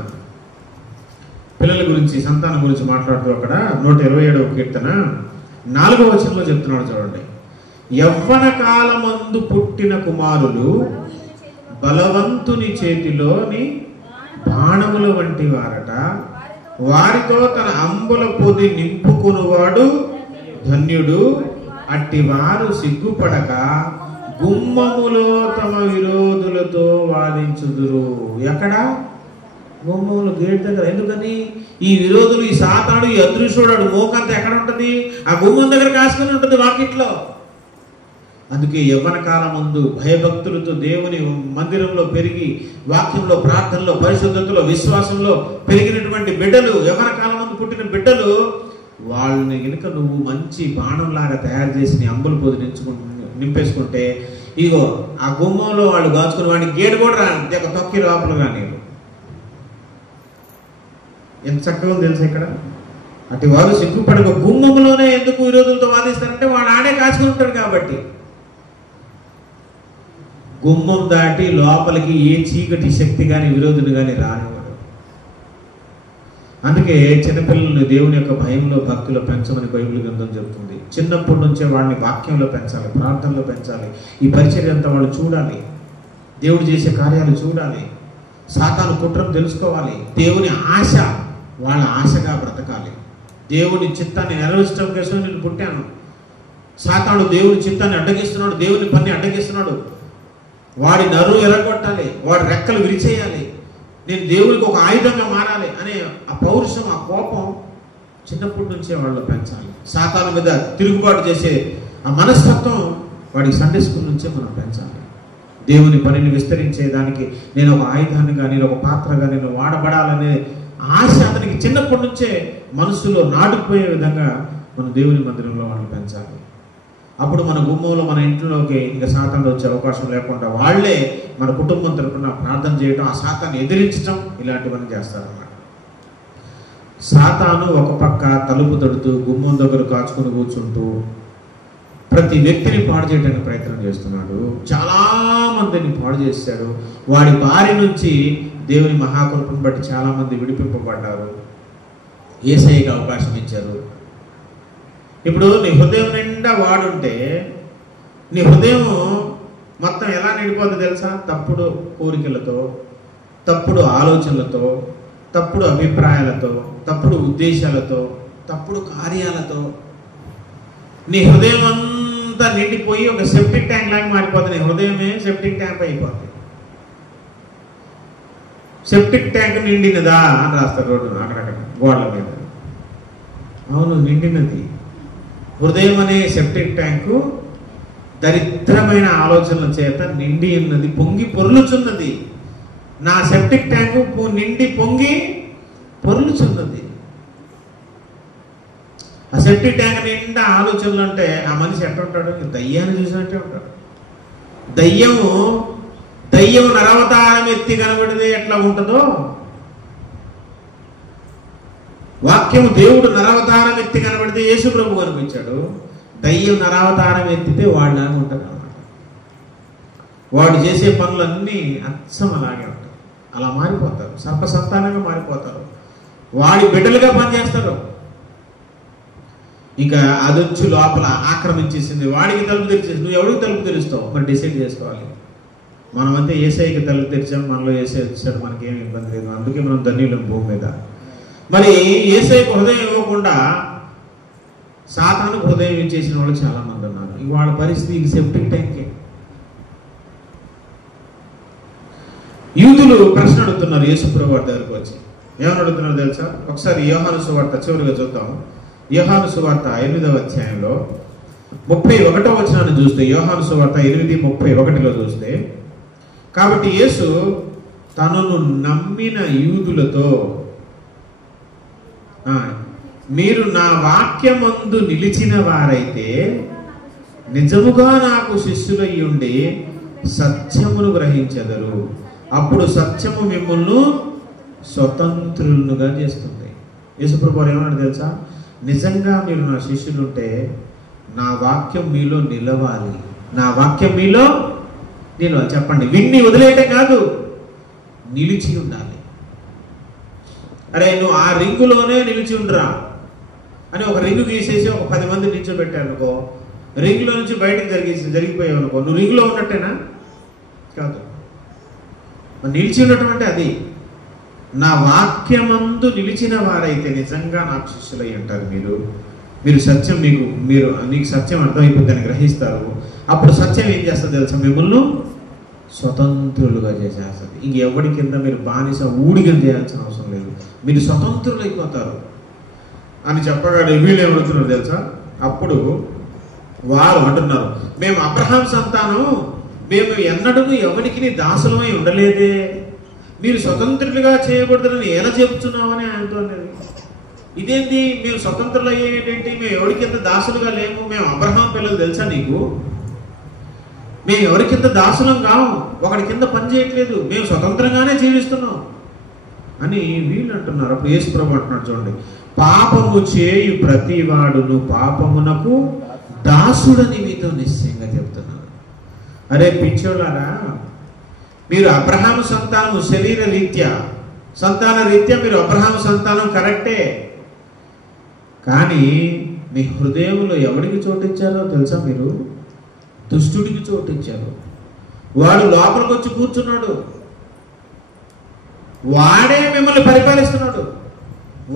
పిల్లల గురించి, సంతానం గురించి మాట్లాడుతూ అక్కడ 127వ కీర్తన 4వ వచనంలో చెప్తున్నాడు చూడండి. యవ్వన కాలమందు పుట్టిన కుమారులు బలవంతుని చేతిలోని బాణముల వంటి వారట, వారితో తన అంబుల పొది నింపుకునివాడు ధన్యుడు, అట్టి వారు సిగ్గుపడక గుమ్మములో తమ విరోధులతో వాదించుదురు. ఎక్కడ? గుమ్మములు, గేట్ దగ్గర. ఎందుకని? ఈ విరోధులు, ఈ సాతాడు, ఈ అదృశ్యుడు మోకంత ఎక్కడ ఉంటుంది? ఆ గుమ్మం దగ్గర కాసుకొని ఉంటుంది, వాకిట్లో. అందుకే యవ్వన కాలం ముందు భయభక్తులతో దేవుని మందిరంలో పెరిగి, వాక్యంలో, ప్రార్థనలో, పరిశుద్ధతలో, విశ్వాసంలో పెరిగినటువంటి బిడ్డలు, యవ్వన కాలం ముందు పుట్టిన బిడ్డలు, వాళ్ళ వాళ్ళని కనుక నువ్వు మంచి బాణంలాగా తయారు చేసి నీ అంబుల పొది నింపేసుకుంటే ఇగో ఆ గుమ్మంలో వాళ్ళు కాచుకుని వాడిని గేటు కూడా రాని ఒక తొక్కి లోపల కానీ ఎంత చక్కగా ఉంది తెలుసా ఇక్కడ. అటు వారు సిగ్గుపడక గుమ్మంలోనే ఎందుకు విరోధులతో వాదిస్తారంటే వాడు ఆడే కాచుకుని ఉంటాడు కాబట్టి. గుమ్మం దాటి లోపలికి ఏ చీకటి శక్తి కానీ విరోధులు కానీ రానివాడు. అందుకే చిన్నపిల్లల్ని దేవుని యొక్క భయంలో భక్తిలో పెంచమని బైబిల్ గ్రంథం చెబుతుంది. చిన్నప్పటి నుంచే వాడిని వాక్యంలో పెంచాలి, ప్రార్థనలో పెంచాలి. ఈ పరిచర్య అంతా వాళ్ళు చూడాలి, దేవుడు చేసే కార్యాలు చూడాలి, సాతాను కుట్రను తెలుసుకోవాలి. దేవుని ఆశ వాళ్ళ ఆశగా బ్రతకాలి. దేవుని చిత్తాన్ని నెరవేర్చడం కోసం నేను పుట్టాను. సాతాను దేవుని చిత్తాన్ని అడ్డగిస్తున్నాడు, దేవుని పని అడ్డగిస్తున్నాడు. వాడి నరువు ఎరగొట్టాలి, వాడి రెక్కలు విరిచేయాలి, నేను దేవుడికి ఒక ఆయుధంగా మారాలి అనే ఆ పౌరుషం, ఆ కోపం చిన్నప్పటి నుంచే వాళ్ళు పెంచాలి. సాతాను మీద తిరుగుబాటు చేసే ఆ మనస్తత్వం వాడికి సండే స్కూల్ నుంచే మనం పెంచాలి. దేవుని పనిని విస్తరించేదానికి నేను ఒక ఆయుధాన్నిగా, నేను ఒక పాత్రగా నేను వాడబడాలనే ఆశ అతనికి చిన్నప్పటి నుంచే మనసులో నాటుకుపోయే విధంగా మనం దేవుని మందిరంలో వాళ్ళని పెంచాలి. అప్పుడు మన గుమ్మంలో, మన ఇంట్లోకి ఇంకా సాతాను వచ్చే అవకాశం లేకుండా వాళ్ళే మన కుటుంబం తరపున ప్రార్థన చేయడం, ఆ సాతాన్ని ఎదిరించడం, ఇలాంటివన్నీ చేస్తారన్నమాట. సాతాను ఒక పక్క తలుపు తడుతూ గుమ్మం దగ్గర కాచుకొని కూర్చుంటూ ప్రతి వ్యక్తిని పాడు చేయడానికి ప్రయత్నం చేస్తున్నాడు. చాలా మందిని పాడు చేశాడు. వాడి బారి నుంచి దేవుని మహాకృపను బట్టి చాలా మంది విడిపింపబడ్డారు, యేసయ్యకి అవకాశం ఇచ్చారు. ఇప్పుడు నీ హృదయం నిండా వాడుంటే నీ హృదయం మొత్తం ఎలా నిండిపోతుందో తెలుసా? తప్పుడు కోరికలతో, తప్పుడు ఆలోచనలతో, తప్పుడు అభిప్రాయాలతో, తప్పుడు ఉద్దేశాలతో, తప్పుడు కార్యాలతో నీ హృదయం అంతా నిండిపోయి ఒక సెప్టిక్ ట్యాంక్ లాగా మారిపోతుంది. నీ హృదయమే సెప్టిక్ ట్యాంక్ అయిపోతుంది. సెప్టిక్ ట్యాంక్ నిండినదా అని రాస్తారు రోడ్డు అక్కడక్కడ గోడల మీద. అవును, నిండినది. హృదయం అనే సెప్టిక్ ట్యాంకు దరిద్రమైన ఆలోచనల చేత నిండి ఉన్నది, పొంగి పొర్లుచున్నది. నా సెప్టిక్ ట్యాంకు నిండి పొంగి పొర్లుచున్నది. ఆ సెప్టిక్ ట్యాంక్ నిండా ఆలోచనలు అంటే ఆ మనిషి ఎట్లా ఉంటాడు? దయ్యాన్ని చూసినట్టే ఉంటాడు. దయ్యం నరవతారం ఎత్తి కనబడితే ఎట్లా ఉంటుందో, వాక్యము దేవుడు నరవతారం ఎత్తి కనబడితే యేసు ప్రభు కనిపించాడు. దయ్యం నరవతారం ఎత్తితే వాడిలాగా ఉంటుంది అన్నమాట. వాడు చేసే పనులన్నీ అచ్చం అలాగే ఉంటాయి. అలా మారిపోతారు, సర్పసంతానంగా మారిపోతారు, వాడి బిడ్డలుగా పనిచేస్తారు. ఇంకా అదొచ్చి లోపల ఆక్రమించేసింది, వాడికి తలుపు తెరిచేసి నువ్వు ఎవరికి తలుపు తెరుస్తావు మరి డిసైడ్ చేసుకోవాలి. మనమంతా యేసయ్యకి తలుపు తెరిచాం, మనలో యేసయ్య వచ్చాడు, మనకేం ఇబ్బంది లేదు, అందుకే మనం ధన్యులం భూమి మీద. మరి యేసయ్యకు హృదయం ఇవ్వకుండా సాతానుకు హృదయం ఇచ్చేసిన వాళ్ళు చాలా మంది ఉన్నారు. వాళ్ళ పరిస్థితి సెప్టిక్ ట్యాంకే. యూదులు ప్రశ్న అడుగుతున్నారు యేసు ప్రభు వారి దగ్గరకు వచ్చి. ఏమని అడుగుతున్నారు తెలుసా? ఒకసారి యోహాను సువార్త చివరిగా చూద్దాం. యోహాను సువార్త 8వ అధ్యాయంలో 31వ వచనాన్ని చూస్తే, యోహాను సువార్త 8:31లో చూస్తే, కాబట్టి యేసు తనను నమ్మిన యూదులతో, మీరు నా వాక్యమందు నిలిచిన వారైతే నిజముగా నాకు శిష్యులై ఉండి సత్యమును గ్రహించెదరు, అప్పుడు సత్యము మిమ్మల్ని స్వతంత్రులుగా చేస్తుంది. యేసుప్రభు వారు ఏమన్నాడు తెలుసా? నిజంగా మీరు నా శిష్యులుంటే నా వాక్యం మీలో నిలవాలి, నా వాక్యం మీలో నిలవాలి. చెప్పండి, విన్ని వదిలేయటం కాదు, నిలిచి ఉండాలి. అరే నువ్వు ఆ రింగులోనే నిలిచి ఉండరా అని ఒక రింగు గీసేసి ఒక 10 మంది నిల్చోబెట్టారు అనుకో, రింగులో నుంచి బయటకు జరిగిపోయావు అనుకో, నువ్వు రింగులో ఉన్నట్టేనా? కాదు. నిలిచి ఉండటం అంటే అది. నా వాక్యమందు నిలిచిన వారైతే నిజంగా నాకు శిష్యులై అంటారు. మీరు సత్యం నీకు సత్యం అర్థమైపోతుందని గ్రహిస్తారు. అప్పుడు సత్యం ఏం చేస్తుంది తెలుసా? మిమ్మల్ని స్వతంత్రులుగా చేసేస్తుంది. ఇంకెవడి కింద మీరు బానిస ఊడిగం చేయాల్సిన అవసరం లేదు, మీరు స్వతంత్రులు అయిపోతారు అని చెప్పగానే వీళ్ళు ఏమడుతున్నారు తెలుసా? అప్పుడు వారు అంటున్నారు, మేము అబ్రహాం సంతానం, మేము ఎన్నడూ ఎవరికి దాసులమై ఉండలేదే, మీరు స్వతంత్రులుగా చేయబడుతుందని ఎలా చెబుతున్నామని ఆయనతో. ఇదేంటి మేము స్వతంత్రులు అయ్యేటేంటి, మేము ఎవరి కింద దాసులుగా లేము, మేము అబ్రహాం పిల్లలు తెలుసా నీకు, మేము ఎవరి కింద దాసులం కాము, ఒకడి కింద పని చేయట్లేదు, మేము స్వతంత్రంగానే జీవిస్తున్నాం అని వీళ్ళు అంటున్నారు. అప్పుడు యేసు ప్రభు అంటున్నాడు చూడండి, పాపము చేయు ప్రతి వాడును పాపమునకు దాసుడని మీతో నిశ్చయంగా చెప్తున్నాను. అరే పిచ్చోళ్ళారా, మీరు అబ్రహాము సంతానము, శరీర రీత్యా సంతాన రీత్యా మీరు అబ్రహాము సంతానం కరెక్టే, కానీ మీ హృదయంలో ఎవరికి చోటిచ్చారో తెలుసా? మీరు దుష్టుడికి చోటిచ్చారు. వాడు లోపలికి వచ్చి కూర్చున్నాడు, వాడే మిమ్మల్ని పరిపాలిస్తున్నాడు,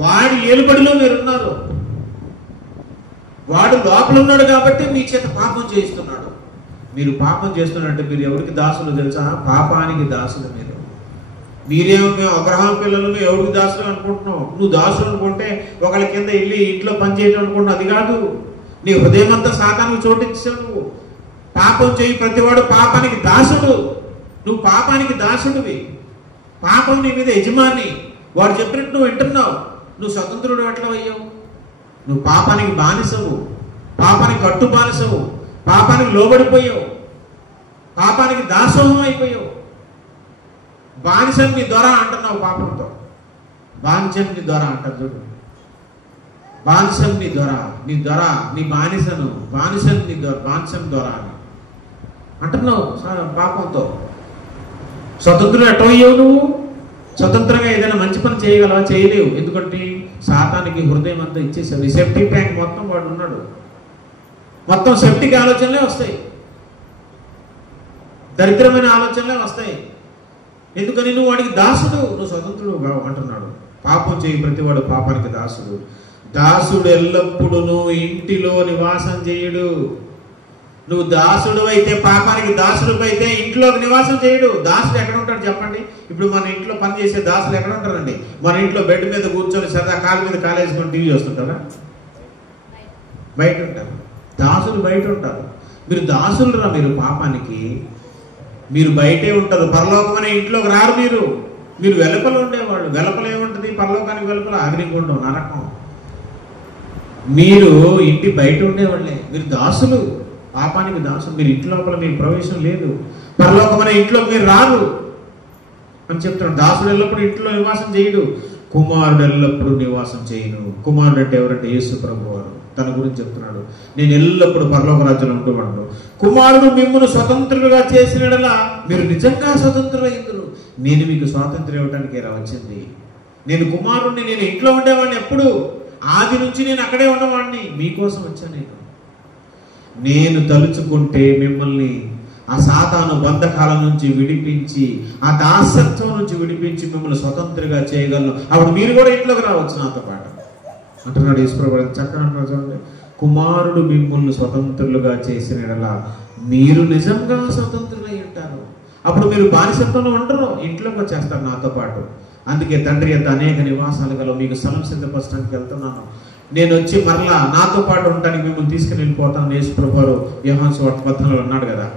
వాడి ఏలుబడిలో మీరున్నారు. వాడు లోపల ఉన్నాడు కాబట్టి మీ చేత పాపం చేయిస్తున్నాడు. మీరు పాపం చేస్తున్నారంటే మీరు ఎవరికి దాసులు తెలుసా? పాపానికి దాసులు. మీరేమో మేము అబ్రహాం పిల్లలు, ఎవరికి దాసులు అనుకుంటున్నావు? నువ్వు దాసులు అనుకుంటే ఒకళ్ళ కింద వెళ్ళి ఇంట్లో పని చేయడం అనుకుంటున్నావు, అది కాదు. నీ హృదయం అంతా సాతానికి చోటిచ్చావు. నువ్వు పాపం చేయి ప్రతివాడు పాపానికి దాసుడు. నువ్వు పాపానికి దాసుడివి, పాపం నీ మీద యజమాని. వాడు చెప్పినట్టు నువ్వు వింటున్నావు, నువ్వు స్వతంత్రుడు ఎట్లా అయ్యావు? నువ్వు పాపానికి బానిసవు, పాపానికి కట్టు బానిసవు, పాపానికి లోబడిపోయావు, పాపానికి దాసోహం అయిపోయావు. బానిసని నీ దొర అంటున్నావు పాపంతో. బానిసని నీ దొర అంటారు చూడు, బానిసని నీ దొర, నీ దొర, నీ బానిసను, బానిసని నీ దొర, బానిసని దొర అని అంటున్నావు పాపంతో. స్వతంత్రుడు ఎటయ్యావు నువ్వు? స్వతంత్రంగా ఏదైనా మంచి పని చేయగలవా? చేయలేవు. ఎందుకంటే సాతానికి హృదయం అంతా ఇచ్చేసావు. ఈ సెప్టిక్ ట్యాంక్ మొత్తం వాడు ఉన్నాడు, మొత్తం సెప్టిక్ ఆలోచనలే వస్తాయి, దరిద్రమైన ఆలోచనలే వస్తాయి. ఎందుకని? నువ్వు వాడికి దాసుడు, నువ్వు స్వతంత్రుడు అంటున్నాడు. పాపం చేయి ప్రతివాడు పాపానికి దాసుడు. దాసుడు ఎల్లప్పుడూ ఇంటిలో నివాసం చేయడు. నువ్వు దాసుడు అయితే, పాపానికి దాసుడు అయితే ఇంట్లోకి నివాసం చేయడు. దాసుడు ఎక్కడ ఉంటాడు చెప్పండి? ఇప్పుడు మన ఇంట్లో పని చేసే దాసులు ఎక్కడ ఉంటారండి? మన ఇంట్లో బెడ్ మీద కూర్చొని సరదా కాలు మీద కాలేసుకొని టీవీ చూస్తుంటారా? బయట ఉంటారు. దాసులు బయట ఉంటారు. మీరు దాసులురా, మీరు పాపానికి మీరు బయటే ఉంటారు. పరలోకమనే ఇంట్లోకి రారు. మీరు వెలుపల ఉండేవాళ్ళు. వెలుపల ఏముంటుంది? పరలోకానికి వెలుపల అగ్నిగుండం, నరకం. మీరు ఇంటి బయట ఉండేవాళ్ళే. మీరు దాసులు, పాపానికి దాసులు. మీరు ఇంటి లోపల మీకు ప్రవేశం లేదు. పరలోకమనే ఇంట్లోకి మీరు రారు అని చెప్తున్నాడు. దాసుడు ఎల్లప్పుడూ ఇంట్లో నివాసం చేయడు, కుమారుడు ఎల్లప్పుడూ నివాసం చేయను. కుమారుడు అంటే ఎవరంటే యేసు ప్రభువు వారు తన గురించి చెప్తున్నాడు. నేను ఎల్లప్పుడూ పరలోక రాజ్యంలో ఉంటున్నాడు. కుమారుడు మిమ్మల్ని స్వతంత్రులుగా చేసినలా మీరు నిజంగా స్వతంత్రులయ్యారు. నేను మీకు స్వాతంత్రం ఇవ్వడానికి ఇలా వచ్చింది. నేను కుమారుడిని, నేను ఇంట్లో ఉండేవాడిని. ఎప్పుడు ఆది నుంచి నేను అక్కడే ఉన్నవాడిని. మీకోసం వచ్చాను. నేను తలుచుకుంటే మిమ్మల్ని ఆ సాతాను బంధకాల నుంచి విడిపించి, ఆ దాసత్వం నుంచి విడిపించి మిమ్మల్ని స్వతంత్రంగా చేయగలను. అప్పుడు మీరు కూడా ఇంట్లోకి రావచ్చు నాతో పాటు అంటున్నాడు ఈశ్వర. చక్కగా అంటున్నాడు చూడండి, కుమారుడు మిమ్మల్ని స్వతంత్రులుగా చేసినలా మీరు నిజంగా స్వతంత్రులై ఉంటారు. అప్పుడు మీరు బానిసత్వంలో ఉండరు, ఇంట్లోకి వచ్చేస్తారు నాతో పాటు. అందుకే తండ్రి యొక్క అనేక నివాసాలు గల మీకు స్థలం సిద్ధపరచడానికి వెళ్తున్నాను. నేను వచ్చి మరలా నాతో పాటు ఉండడానికి మిమ్మల్ని తీసుకుని వెళ్ళిపోతాను. యేసు ప్రభువారు యోహాను సువార్త 14లో అన్నాడు కదా.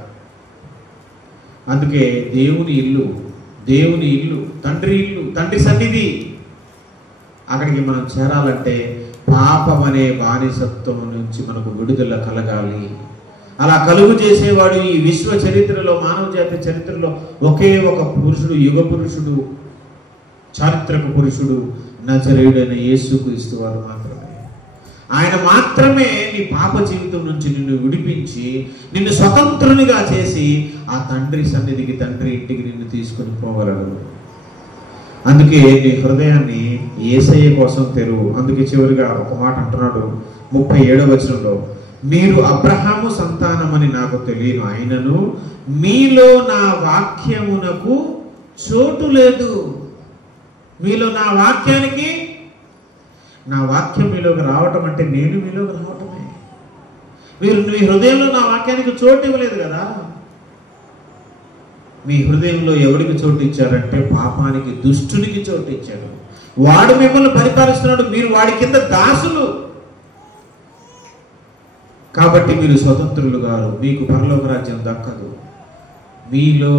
అందుకే దేవుని ఇల్లు, దేవుని ఇల్లు, తండ్రి ఇల్లు, తండ్రి సన్నిధి, అక్కడికి మనం చేరాలంటే పాపం అనే బానిసత్వం నుంచి మనకు విడుదల కలగాలి. అలా కలుగు చేసేవాడు ఈ విశ్వ చరిత్రలో, మానవ జాతి చరిత్రలో ఒకే ఒక పురుషుడు, యుగ పురుషుడు, చారిత్రక పురుషుడు, నజరేయుడైన యేసుక్రీస్తు వారు మాత్రమే. ఆయన మాత్రమే నీ పాప జీవితం నుంచి నిన్ను విడిపించి, నిన్ను స్వతంత్రునిగా చేసి ఆ తండ్రి సన్నిధికి, తండ్రి ఇంటికి నిన్ను తీసుకుని పోగలడు. అందుకే నీ హృదయాన్ని యేసయ్య కోసం తెరువు. అందుకే చివరిగా ఒక మాట అంటున్నాడు 37వ వచనంలో, మీరు అబ్రహాము సంతానమని నాకు తెలియను, అయినను మీలో నా వాక్యమునకు చోటు లేదు. మీలో నా వాక్యానికి, నా వాక్యం మీలోకి రావటం అంటే నేను మీలోకి రావటమే. మీరు మీ హృదయంలో నా వాక్యానికి చోటు ఇవ్వలేదు కదా. మీ హృదయంలో ఎవరికి చోటు ఇచ్చారంటే పాపానికి, దుష్టునికి చోటు ఇచ్చారు. వాడు మిమ్మల్ని పరిపాలిస్తున్నాడు, మీరు వాడి కింద దాసులు. కాబట్టి మీరు స్వతంత్రులు గారు, మీకు పరలోక రాజ్యం దక్కదు. మీలో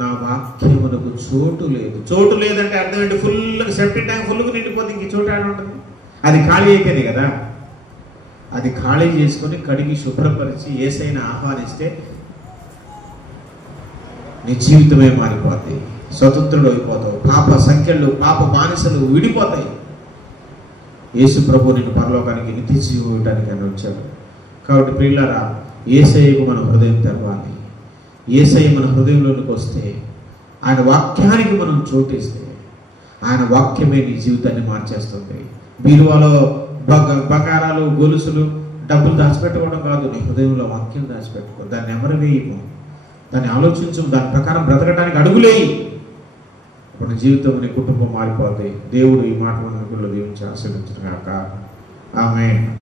నా వాక్యమునకు చోటు లేదు. చోటు లేదంటే అర్థం ఏంటి? ఫుల్గా సెప్టిక్ ట్యాంక్ ఫుల్గా నిండిపోతే ఇంక చోటు ఆడ ఉంటుంది. అది ఖాళీ అయితేనే కదా. అది ఖాళీ చేసుకొని కడిగి శుభ్రపరిచి యేసయ్యను ఆహ్వానిస్తే నీ జీవితమే మారిపోతాయి. స్వతంత్రుడు అయిపోతావు. పాప సంఖ్యలు, పాప బానిసలు విడిపోతాయి. యేసు ప్రభు నిన్ను పరలోకానికి నిత్య జీవం ఇవ్వడానికి అని వచ్చాడు. కాబట్టి ప్రియులారా, యేసయ్యకు మన హృదయం తెరవాలి. యేసయ్య మన హృదయంలోనికి వస్తే, ఆయన వాక్యానికి మనం చోటిస్తే, ఆయన వాక్యమే నీ జీవితాన్ని మార్చేస్తుంది. బీరువాలో బంగారాలు, గొలుసులు, డబ్బులు దాచిపెట్టుకోవడం కాదు, నీ హృదయంలో వాక్యం దాచిపెట్టుకో. దాన్ని ఎవరు వేయము, దాన్ని ఆలోచించు, దాని ప్రకారం బ్రతకడానికి అడుగులేయి. మన జీవితం, నీ కుటుంబం మారిపోతాయి. దేవుడు ఈ మాట మనకుల్లో దీవించి ఆశీర్వదించుగాక. ఆమేన్.